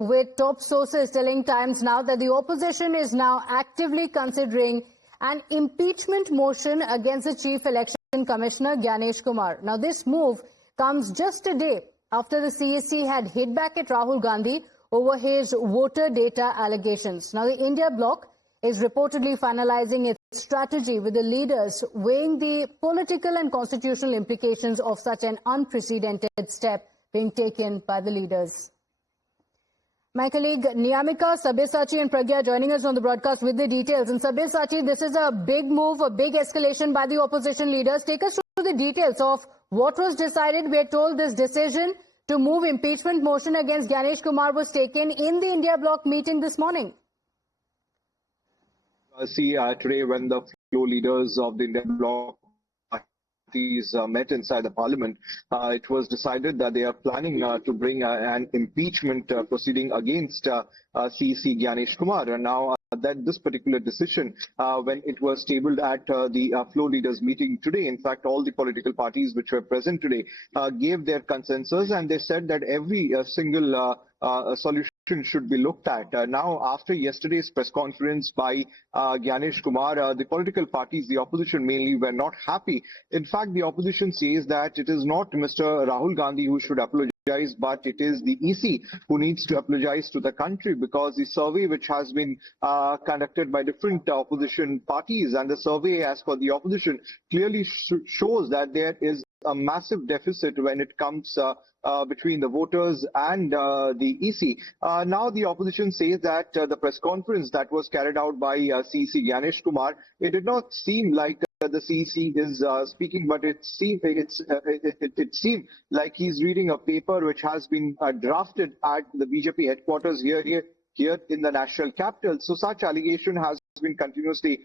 with top sources telling Times Now that the opposition is now actively considering an impeachment motion against the Chief Election Commissioner Gyanesh Kumar. Now, this move comes just a day after the CEC had hit back at Rahul Gandhi over his voter data allegations. Now, the I.N.D.I.A Bloc is reportedly finalizing its strategy, with the leaders weighing the political and constitutional implications of such an unprecedented step being taken by the leaders. My colleague Niyamika, Sabyasachi and Pragya joining us on the broadcast with the details. And Sabyasachi, this is a big move, a big escalation by the opposition leaders. Take us through the details of what was decided. We are told this decision to move impeachment motion against Gyanesh Kumar was taken in the I.N.D.I.A Bloc meeting this morning. Today when the floor leaders of the I.N.D.I.A Bloc met inside the parliament, it was decided that they are planning to bring an impeachment proceeding against CEC Gyanesh Kumar. And now that this particular decision, when it was tabled at the floor leaders meeting today, in fact, all the political parties which were present today gave their consensus, and they said that every single solution should be looked at. Now, after yesterday's press conference by Gyanesh Kumar, the political parties, the opposition mainly, were not happy. In fact, the opposition says that it is not Mr. Rahul Gandhi who should apologize, but it is the EC who needs to apologize to the country, because the survey which has been conducted by different opposition parties, and the survey as per the opposition clearly shows that there is a massive deficit when it comes between the voters and the EC. Now the opposition says that the press conference that was carried out by CEC Gyanesh Kumar, it did not seem like the CEC is speaking, but it seemed like he's reading a paper which has been drafted at the BJP headquarters here in the national capital. So such allegation has been continuously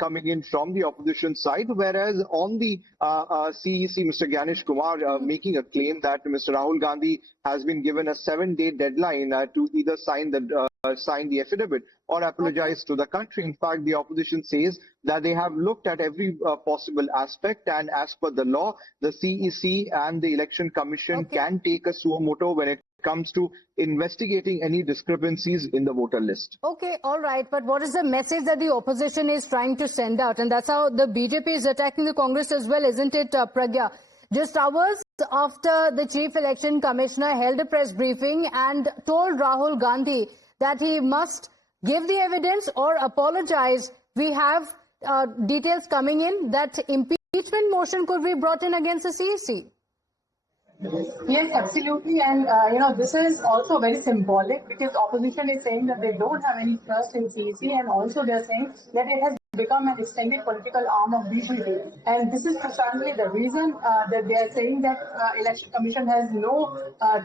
coming in from the opposition side, whereas on the CEC, Mr. Gyanesh Kumar making a claim that Mr. Rahul Gandhi has been given a 7-day deadline to either sign the affidavit or apologize to the country. In fact, the opposition says that they have looked at every possible aspect, and as per the law, the CEC and the Election Commission can take a suo motu when it comes to investigating any discrepancies in the voter list. Okay, all right. But what is the message that the opposition is trying to send out? And that's how the BJP is attacking the Congress as well, isn't it, Pragya? Just hours after the Chief Election Commissioner held a press briefing and told Rahul Gandhi that he must give the evidence or apologize, we have details coming in that impeachment motion could be brought in against the CEC. Yes, absolutely. And, this is also very symbolic, because opposition is saying that they don't have any trust in CEC, and also they're saying that it has become an extended political arm of BJP. And this is precisely the reason that they are saying that Election Commission has no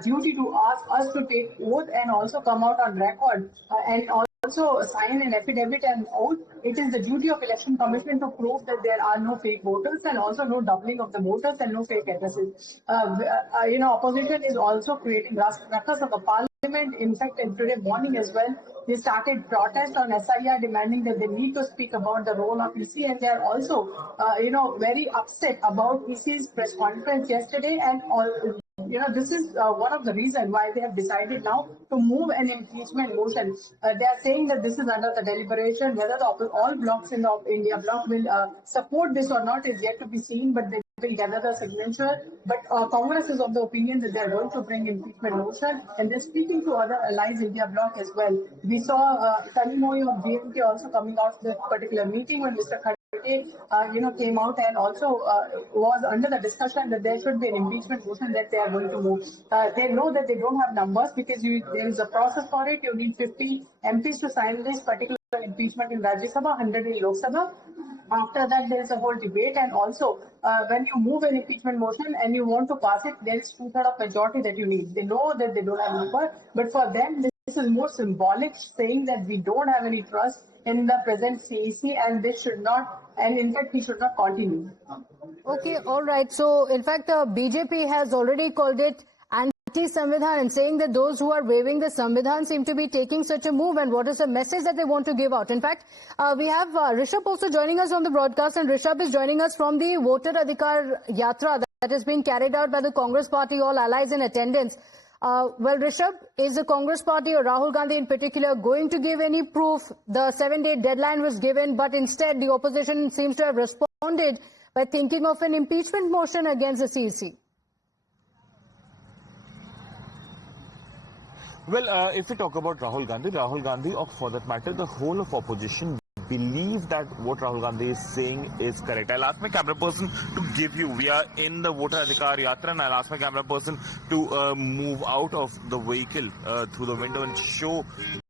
duty to ask us to take oath and also come out on record and also sign an affidavit and oath. It is the duty of Election Commission to prove that there are no fake voters and also no doubling of the voters and no fake addresses. Opposition is also creating ruckus of the parliament. In fact, today morning as well, they started protest on S.I.R, demanding that they need to speak about the role of EC, and they are also, very upset about EC's press conference yesterday, and all. This is one of the reasons why they have decided now to move an impeachment motion. They are saying that this is under the deliberation. Whether all blocks in the I.N.D.I.A Bloc will support this or not is yet to be seen, but they will gather the signature. But Congress is of the opinion that they are going to bring impeachment motion, and they're speaking to other allies in I.N.D.I.A Bloc as well. We saw Sunny Moy of DMK also coming out of this particular meeting when Mr. came out and also was under the discussion that there should be an impeachment motion that they are going to move. They know that they don't have numbers, because there is a process for it. You need 50 MPs to sign this particular impeachment in Rajya Sabha, 100 in Lok Sabha. After that, there is a whole debate, and also when you move an impeachment motion and you want to pass it, there is 2/3 of majority that you need. They know that they don't have number, but for them, this is more symbolic, saying that we don't have any trust in the present CEC, and this should not, and in fact, he should not continue. Okay, all right. So, in fact, BJP has already called it anti-Samvidhan and saying that those who are waving the Samvidhan seem to be taking such a move, and what is the message that they want to give out? In fact, we have Rishabh also joining us on the broadcast, and Rishabh is joining us from the Voter Adhikar Yatra that is being carried out by the Congress party, all allies in attendance. Well, Rishabh, is the Congress party or Rahul Gandhi in particular going to give any proof? The 7-day deadline was given, but instead the opposition seems to have responded by thinking of an impeachment motion against the CEC. Well, if we talk about Rahul Gandhi, or for that matter, the whole of opposition believe that what Rahul Gandhi is saying is correct. I'll ask my camera person to give you, we are in the Voter Adhikar Yatra, and I'll ask my camera person to move out of the vehicle through the window and show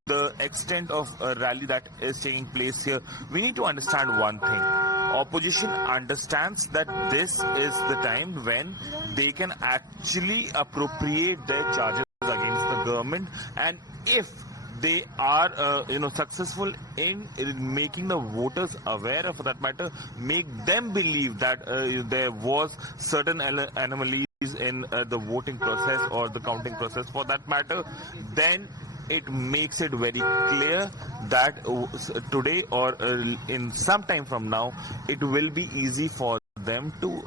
the extent of rally that is taking place here. We need to understand one thing. Opposition understands that this is the time when they can actually appropriate their charges against the government, and if they are successful in making the voters aware, for that matter, make them believe that there was certain anomalies in the voting process or the counting process, for that matter, then it makes it very clear that today or in some time from now, it will be easy for them to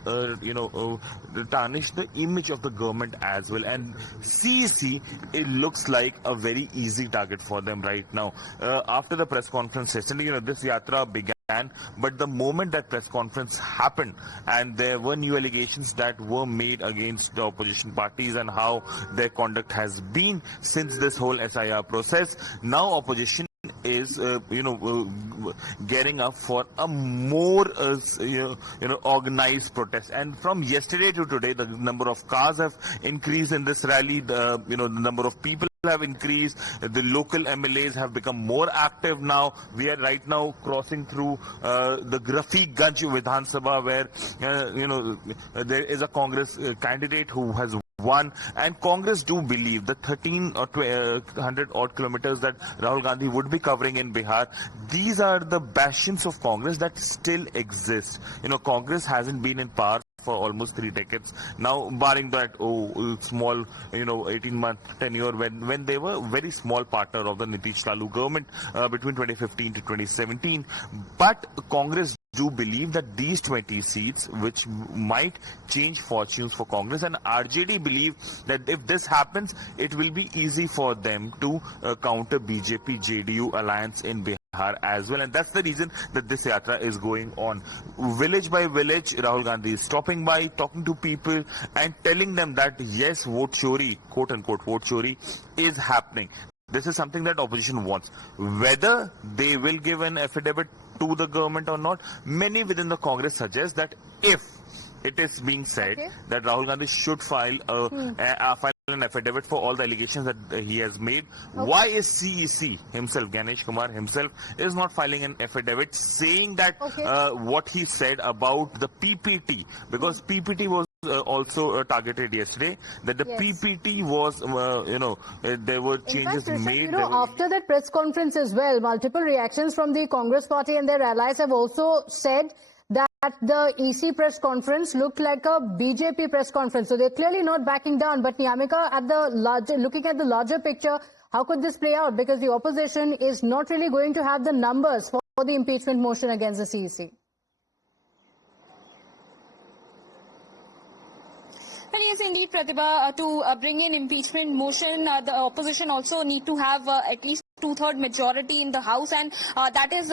tarnish the image of the government as well. And CEC, it looks like a very easy target for them right now. After the press conference yesterday, this yatra began, but the moment that press conference happened and there were new allegations that were made against the opposition parties and how their conduct has been since this whole S.I.R process, now opposition is getting up for a more organized protest. And from yesterday to today, the number of cars have increased in this rally. The number of people have increased. The local MLAs have become more active now. We are right now crossing through the Rafiqganj Vidhan Sabha, where there is a Congress candidate who has won, and Congress do believe the 1,300 odd kilometers that Rahul Gandhi would be covering in Bihar, these are the bastions of Congress that still exist. Congress hasn't been in power for almost 3 decades now, barring that small 18-month tenure when they were a very small partner of the Nitish Lalu government between 2015 to 2017. But Congress do believe that these 20 seats, which might change fortunes for Congress, and RJD believe that if this happens, it will be easy for them to counter BJP-JDU alliance in Bihar as well. And that's the reason that this yatra is going on. Village by village, Rahul Gandhi is stopping by, talking to people and telling them that yes, vote chori, quote unquote vote chori, is happening. This is something that opposition wants. Whether they will give an affidavit to the government or not, many within the Congress suggest that if it is being said that Rahul Gandhi should file an affidavit for all the allegations that he has made, why is CEC himself, Gyanesh Kumar himself, is not filing an affidavit saying that what he said about the PPT, because PPT was also targeted yesterday, that the PPT was, there were changes made. After that press conference as well, multiple reactions from the Congress party and their allies have also said that the EC press conference looked like a BJP press conference. So they're clearly not backing down. But Niyamika, looking at the larger picture, how could this play out? Because the opposition is not really going to have the numbers for the impeachment motion against the CEC. Well, yes, indeed, Pratibha, to bring in impeachment motion, the opposition also need to have at least 2/3 majority in the House, and that is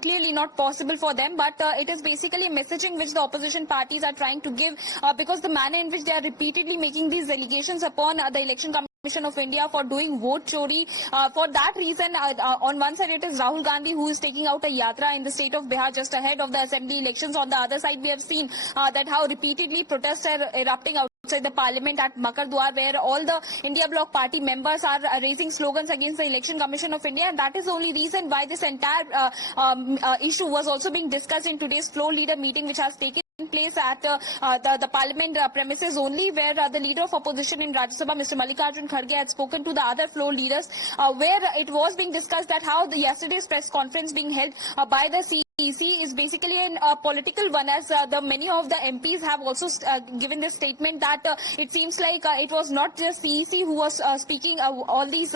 clearly not possible for them. But it is basically a messaging which the opposition parties are trying to give, because the manner in which they are repeatedly making these allegations upon the Election Commission of India for doing vote chori. For that reason, on one side it is Rahul Gandhi who is taking out a yatra in the state of Bihar just ahead of the assembly elections. On the other side, we have seen that how repeatedly protests are erupting outside the parliament at Makardwar, where all the India Bloc party members are raising slogans against the Election Commission of India, and that is the only reason why this entire issue was also being discussed in today's floor leader meeting, which has taken place at the parliament premises only, where the leader of opposition in Rajya Sabha, Mr. Mallikarjun Kharge, had spoken to the other floor leaders, where it was being discussed that how the yesterday's press conference being held by the CEC is basically a political one, as many of the MPs have also given this statement that it seems like it was not just CEC who was speaking all these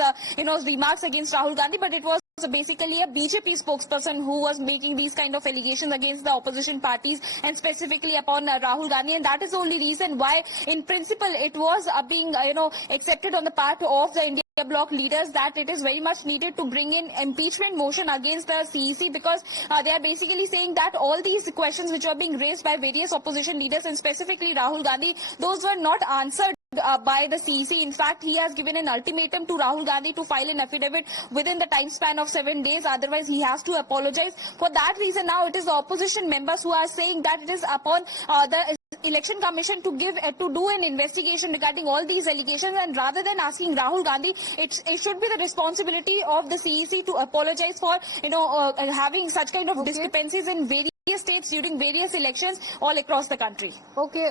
remarks against Rahul Gandhi, but it was basically a BJP spokesperson who was making these kind of allegations against the opposition parties and specifically upon Rahul Gandhi, and that is the only reason why in principle it was being accepted on the part of the I.N.D.I.A Bloc leaders that it is very much needed to bring in impeachment motion against the CEC, because they are basically saying that all these questions which are being raised by various opposition leaders and specifically Rahul Gandhi, those were not answered by the CEC. In fact, he has given an ultimatum to Rahul Gandhi to file an affidavit within the time span of 7 days. Otherwise, he has to apologize. For that reason, now it is the opposition members who are saying that it is upon the Election Commission to do an investigation regarding all these allegations, and rather than asking Rahul Gandhi, it should be the responsibility of the CEC to apologize for having such kind of discrepancies in various states during various elections all across the country. Okay.